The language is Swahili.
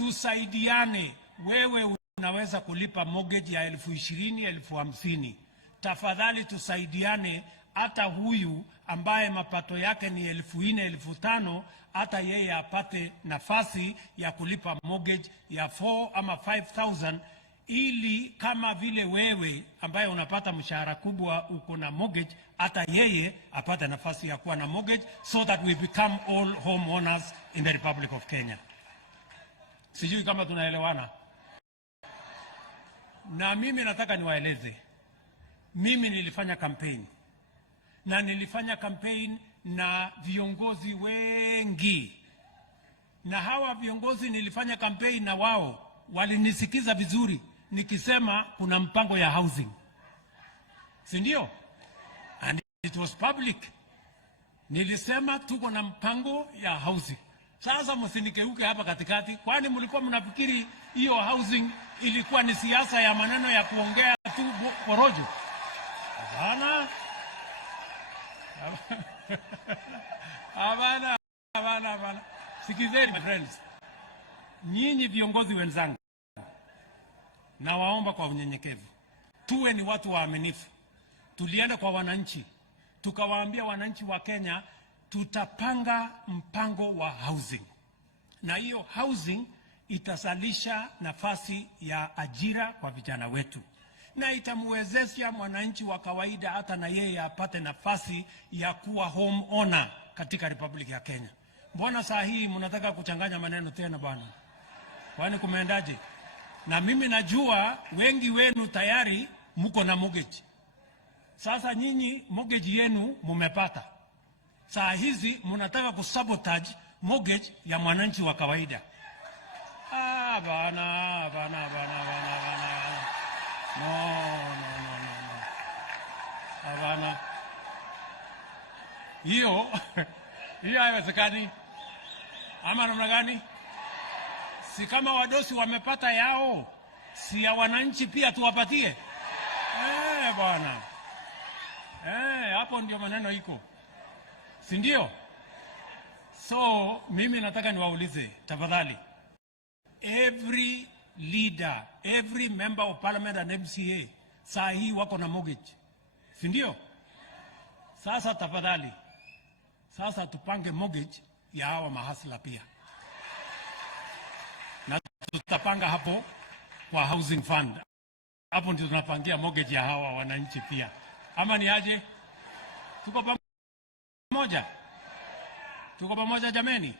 tusaidiane. Wewe unaweza kulipa mortgage ya 20,000, 50,000. Tafadhali tusaidiane, hata huyu ambaye mapato yake ni 4,000, 5,000, hata yeye apate nafasi ya kulipa mortgage ya 4 ama 5,000, ili kama vile wewe ambaye unapata mshahara kubwa uko na mortgage, hata yeye apate nafasi ya kuwa na mortgage, so that we become all homeowners in the Republic of Kenya. Sijui kama tunaelewana. Na mimi nataka niwaeleze, mimi nilifanya campaign, na nilifanya campaign na viongozi wengi, na hawa viongozi nilifanya campaign na wao walinisikiza vizuri nikisema kuna mpango ya housing, si ndio? And it was public. Nilisema tuko na mpango ya housing. Sasa msinikeuke hapa katikati, kwani mlikuwa mnafikiri hiyo housing ilikuwa ni siasa ya maneno ya kuongea tu porojo? Hapana. Hapana. Sikizeni my friends. Nyinyi viongozi wenzangu, na waomba kwa unyenyekevu, tuwe ni watu waaminifu. Tulienda kwa wananchi, tukawaambia wananchi wa Kenya tutapanga mpango wa housing, na hiyo housing itasalisha nafasi ya ajira kwa vijana wetu, na itamwezesha mwananchi wa kawaida hata na yeye apate nafasi ya kuwa home owner katika Republic ya Kenya. Mbona saa hii mnataka kuchanganya maneno tena bwana? Kwani kumeendaje? Na mimi najua wengi wenu tayari mko na mortgage. Sasa nyinyi mortgage yenu mumepata. Saa hizi mnataka kusabotage mortgage ya mwananchi wa kawaida. Bana. No. Bana. Hiyo haiwezekani. Ama namna gani? Si kama wadosi wamepata yao, si ya wananchi pia tuwapatie? Bwana. Hapo ndio maneno iko, si ndio? So mimi nataka niwaulize tafadhali, every leader, every member of parliament and MCA saa hii wako na mortgage, si ndio? Sasa tafadhali, sasa tupange mortgage ya hawa mahasla pia, na tutapanga hapo kwa housing fund. Hapo ndio tunapangia mortgage ya hawa wananchi pia. Ama ni aje? Tuko pamoja jameni?